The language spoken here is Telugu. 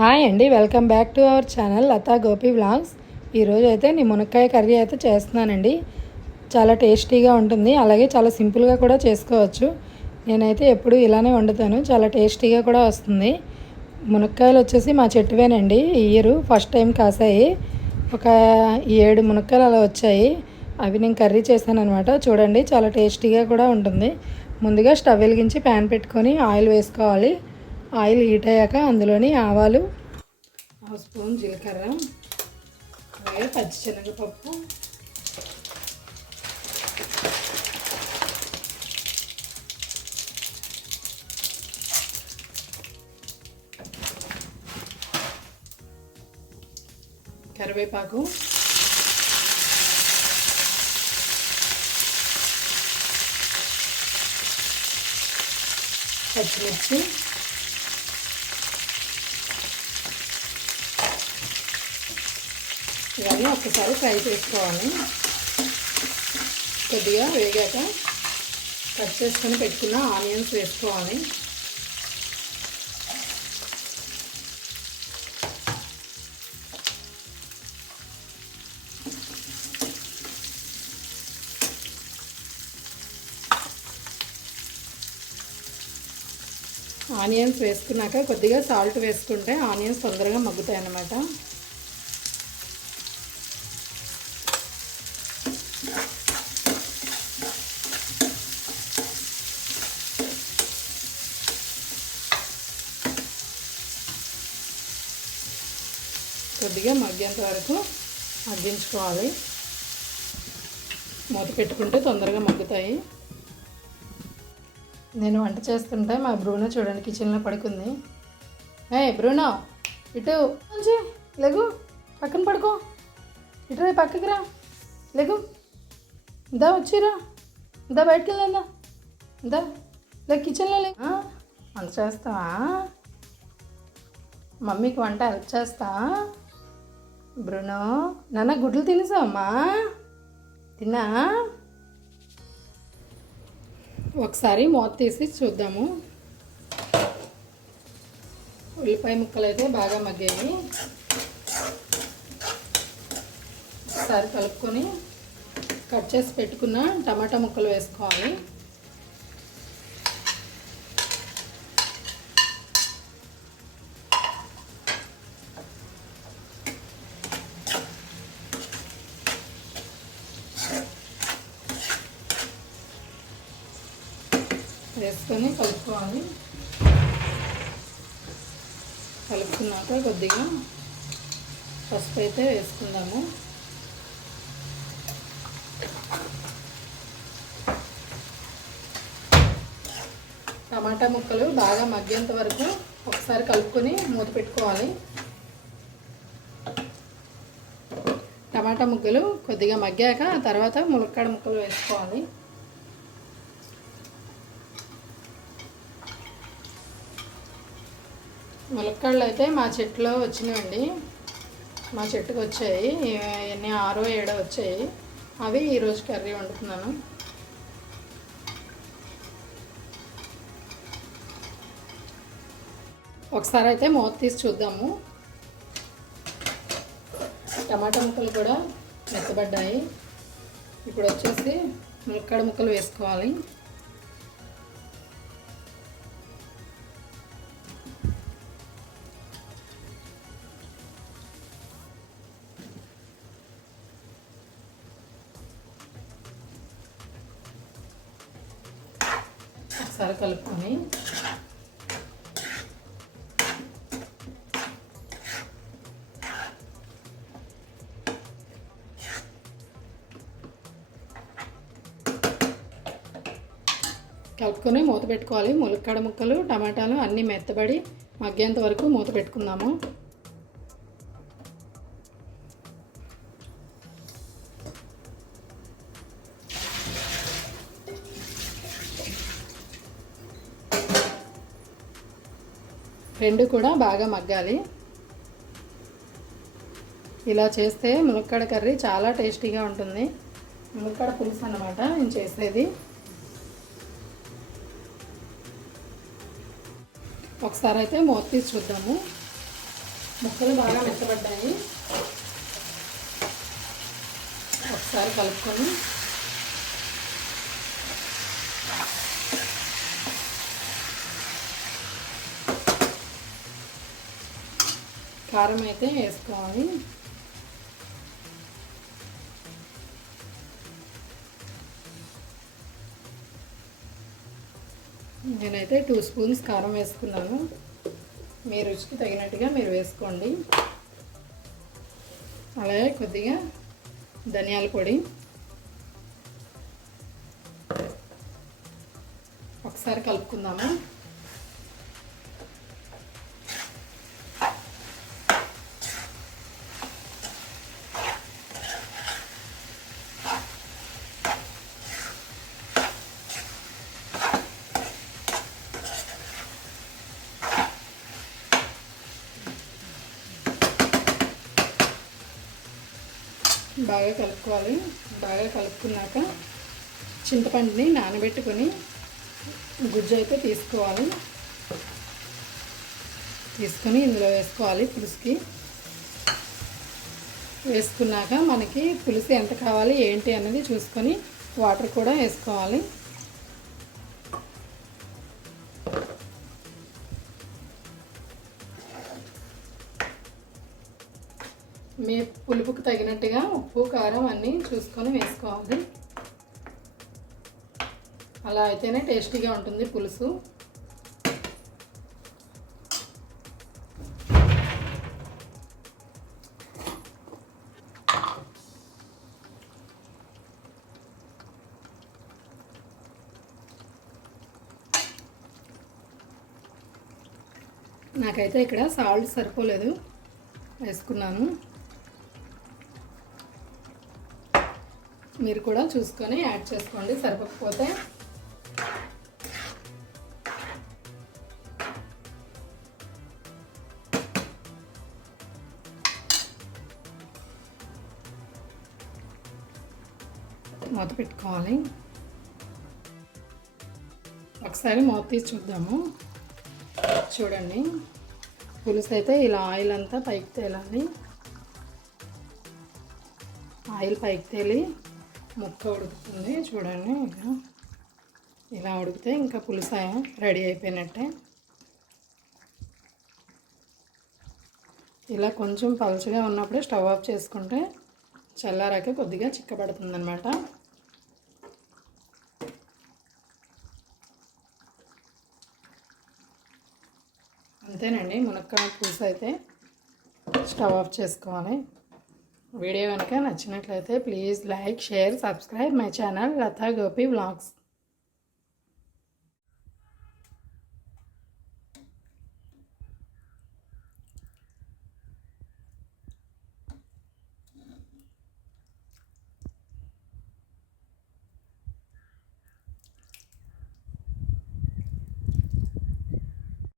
హాయ్ అండి welcome back to our channel Lata Gopi vlogs. ఈరోజు అయితే నేను మునక్కాయ కర్రీ అయితే చేస్తున్నానండి. చాలా టేస్టీగా ఉంటుంది అలాగే చాలా సింపుల్గా కూడా చేసుకోవచ్చు. నేనైతే ఎప్పుడు ఇలానే వండుతాను చాలా టేస్టీగా కూడా వస్తుంది. మునక్కాయలు వచ్చేసి మా చెట్టువేనండి ఇయర్ ఫస్ట్ టైం కాసాయి. ఒక ఏడు మునక్కాయలు అలా వచ్చాయి. అవి నేను కర్రీ చేశాను అనమాట చూడండి చాలా టేస్టీగా కూడా ఉంటుంది. ముందుగా స్టవ్ వెలిగించి ప్యాన్ పెట్టుకొని ఆయిల్ వేసుకోవాలి. ఆయిల్ హీట్ అయ్యాక అందులోని ఆవాలు హాఫ్ స్పూన్ జీలకర్ర అలాగే పచ్చిశనగపప్పు. కరివేపాకు. పచ్చిమిర్చి. ఇవన్నీ ఒక్కసారి ఫ్రై చేసుకోవాలి. కొద్దిగా వేగాక కట్ చేసుకొని పెట్టుకున్న ఆనియన్స్ వేసుకోవాలి. ఆనియన్స్ వేసుకున్నాక కొద్దిగా సాల్ట్ వేసుకుంటే ఆనియన్స్ తొందరగా మగ్గుతాయి అన్నమాట కొద్దిగా మగ్గేంత వరకు మగ్గించుకోవాలి. మూత పెట్టుకుంటే తొందరగా మగ్గుతాయి. నేను వంట చేస్తుంటే మా బ్రూనో చూడండి కిచెన్లో పడుకుంది. ఏ బ్రూనో ఇటు మంచి లేగు పక్కన పడుకో. ఇటు రే పక్కకి రా. లేగు. దా వచ్చిరా దా బయటికి వెళ్దా దా. లే కిచెన్లో లే. వంట చేస్తావా? మమ్మీకి వంట హెల్ప్ చేస్తా బ్రునో నాన్న గుడ్లు తినేసావమ్మా తిన్నా? ఒకసారి మూత తీసి చూద్దాము. ఉల్లిపాయ ముక్కలు అయితే బాగా మగ్గాయి. ఒకసారి కలుపుకొని కట్ చేసి పెట్టుకున్న టమాటా ముక్కలు వేసుకోవాలి. వేసుకొని కలుపుకోవాలి. కలుపుకున్నాక కొద్దిగా పసుపు అయితే వేసుకుందాము. టమాటా ముక్కలు బాగా మగ్గేంత వరకు ఒకసారి కలుపుకొని మూత పెట్టుకోవాలి. టమాటా ముక్కలు కొద్దిగా మగ్గాక తర్వాత ములక్కాడ ముక్కలు వేసుకోవాలి. ములక్కాడలు అయితే మా చెట్టులో వచ్చినాయండి మా చెట్టుకు వచ్చాయి. ఎన్ని ఆరో ఏడో వచ్చాయి. అవి ఈరోజు కర్రీ వండుతున్నాను. ఒకసారి అయితే మూత తీసి చూద్దాము. టమాటా ముక్కలు కూడా మెత్తబడ్డాయి. ఇప్పుడు వచ్చేసి ములక్కాడ ముక్కలు వేసుకోవాలి. ఒకసారి కలుపుకొని కలుపుకొని మూత పెట్టుకోవాలి. ములక్కాడ ముక్కలు టమాటాలు అన్నీ మెత్తబడి మగ్గేంత వరకు మూత పెట్టుకుందాము. రెండు కూడా బాగా మగ్గాలి. ఇలా చేస్తే ములక్కాడ కర్రీ చాలా టేస్టీగా ఉంటుంది. ములక్కాడ పులుసు అనమాట నేను చేసేది. ఒకసారి అయితే మూత తీసి చూద్దాము. ముక్కలు బాగా మెత్తబడ్డాయి. ఒకసారి కలుపుకొని కారం అయితే వేసుకోవాలి. నేనైతే టూ స్పూన్స్ కారం వేసుకున్నాను. మీ రుచికి తగినట్టుగా మీరు వేసుకోండి. అలాగే కొద్దిగా ధనియాల పొడి. ఒకసారి కలుపుకుందాము. బాగా కలుపుకోవాలి. బాగా కలుపుకున్నాక చింతపండుని నానబెట్టుకొని గుజ్జు అయితే తీసుకోవాలి. తీసుకొని ఇందులో వేసుకోవాలి పులుసుకి. వేసుకున్నాక మనకి పులుసు ఎంత కావాలి ఏంటి అనేది చూసుకొని వాటర్ కూడా వేసుకోవాలి. మీ పులుపుకు తగినట్టుగా ఉప్పు కారం అన్నీ చూసుకొని వేసుకోవాలి. అలా అయితేనే టేస్టీగా ఉంటుంది పులుసు. నాకైతే ఇక్కడ సాల్ట్ సరిపోలేదు. వేసుకున్నాను. మీరు కూడా చూసుకొని యాడ్ చేసుకోండి సరిపోకపోతే. మూత పెట్టుకోవాలి. ఒకసారి మూత తీసి చూద్దాము. చూడండి. పులుసు అయితే ఇలా ఆయిల్ అంతా పైకి తేలాలి. ఆయిల్ పైకి తేలి ముక్క ఉడుకుతుంది. చూడండి ఇలా ఇలా ఉడికితే ఇంకా పులుసు రెడీ అయిపోయినట్టే. ఇలా కొంచెం పలుచగా ఉన్నప్పుడే స్టవ్ ఆఫ్ చేసుకుంటే చల్లారాక కొద్దిగా చిక్కబడుతుంది అనమాట అంతేనండి మునక్కాయ పులుసు అయితే స్టవ్ ఆఫ్ చేసుకోవాలి. వీడియో కనుక నచ్చినట్లయితే please like share subscribe my channel Lata Gopi vlogs.